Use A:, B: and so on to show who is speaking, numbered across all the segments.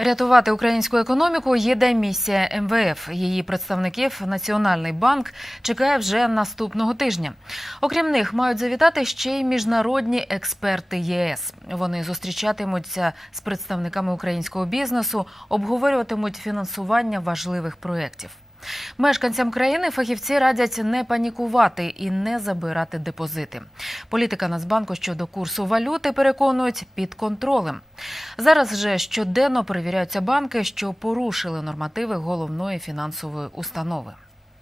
A: Рятувати українську економіку є місія МВФ. Її представників Національний банк чекає вже наступного тижня. Окрім них, мають завітати ще й міжнародні експерти ЄС. Вони зустрічатимуться з представниками українського бізнесу, обговорюватимуть фінансування важливих проєктів. Мешканцям країни фахівці радять не панікувати і не забирати депозити. Політика Нацбанку щодо курсу валюти переконують під контролем. Зараз же щоденно перевіряються банки, що порушили нормативи головної фінансової установи.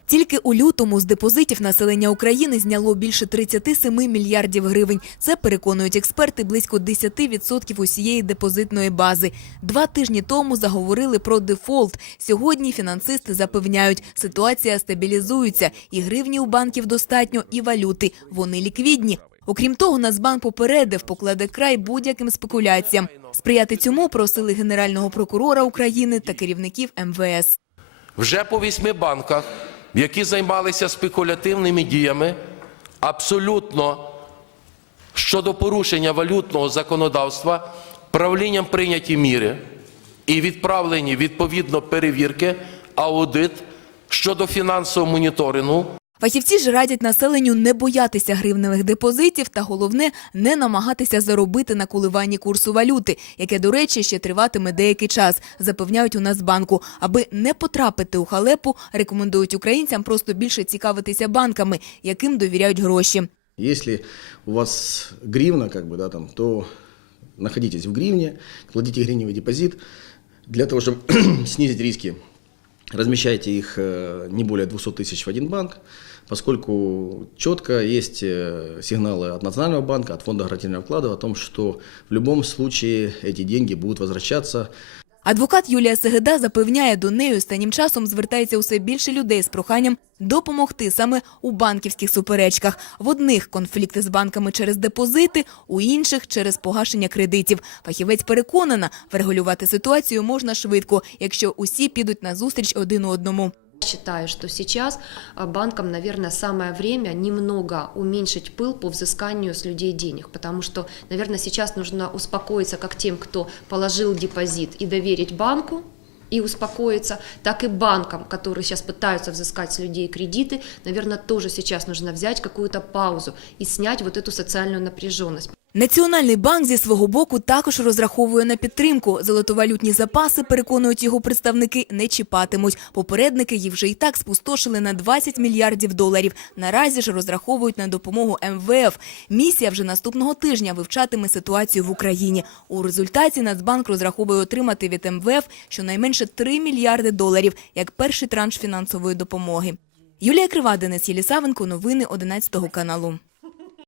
B: Тільки у лютому з депозитів населення України зняло більше 37 мільярдів гривень. Це переконують експерти близько 10% усієї депозитної бази. Два тижні тому заговорили про дефолт. Сьогодні фінансисти запевняють, ситуація стабілізується, і гривні у банків достатньо, і валюти. Вони ліквідні. Окрім того, Нацбанк попередив, покладе край будь-яким спекуляціям. Сприяти цьому просили генерального прокурора України та керівників МВС.
C: Вже по вісьми банках, які займалися спекулятивними діями, абсолютно щодо порушення валютного законодавства, правлінням прийняті міри і відправлені відповідно перевірки, аудит щодо фінансового моніторингу.
B: Фахівці ж радять населенню не боятися гривневих депозитів та головне не намагатися заробити на коливанні курсу валюти, яке, до речі, ще триватиме деякий час, запевняють у Нацбанку. Аби не потрапити у халепу, рекомендують українцям просто більше цікавитися банками, яким довіряють гроші.
D: Если у вас гривна, как бы, да, там, то находитесь в гривне, кладите гривневый депозит. Для того, чтобы снизить риски, размещайте их э, не более 200 тысяч в один банк, поскольку четко есть э, сигналы от Национального банка, от Фонда гарантийного вклада о том, что в любом случае эти деньги будут возвращаться
B: Адвокат Юлія Сегеда запевняє, до неї останнім часом звертається усе більше людей з проханням допомогти саме у банківських суперечках. В одних конфлікти з банками через депозити, у інших через погашення кредитів. Фахівець переконана, врегулювати ситуацію можна швидко, якщо усі підуть на зустріч один одному.
E: Считаю, что сейчас а, банкам, наверное, самое время немного уменьшить пыл по взысканию с людей денег, потому что, наверное, сейчас нужно успокоиться как тем, кто положил депозит и доверить банку, и успокоиться, так и банкам, которые сейчас пытаются взыскать с людей кредиты, наверное, тоже сейчас нужно взять какую-то паузу и снять вот эту социальную напряженность.
B: Національний банк зі свого боку також розраховує на підтримку. Золотовалютні запаси, переконують його представники, не чіпатимуть. Попередники їх вже і так спустошили на 20 мільярдів доларів. Наразі ж розраховують на допомогу МВФ. Місія вже наступного тижня вивчатиме ситуацію в Україні. У результаті Нацбанк розраховує отримати від МВФ щонайменше 3 мільярди доларів як перший транш фінансової допомоги. Юлія Крива, Денис Єлісавенко, новини 11 каналу.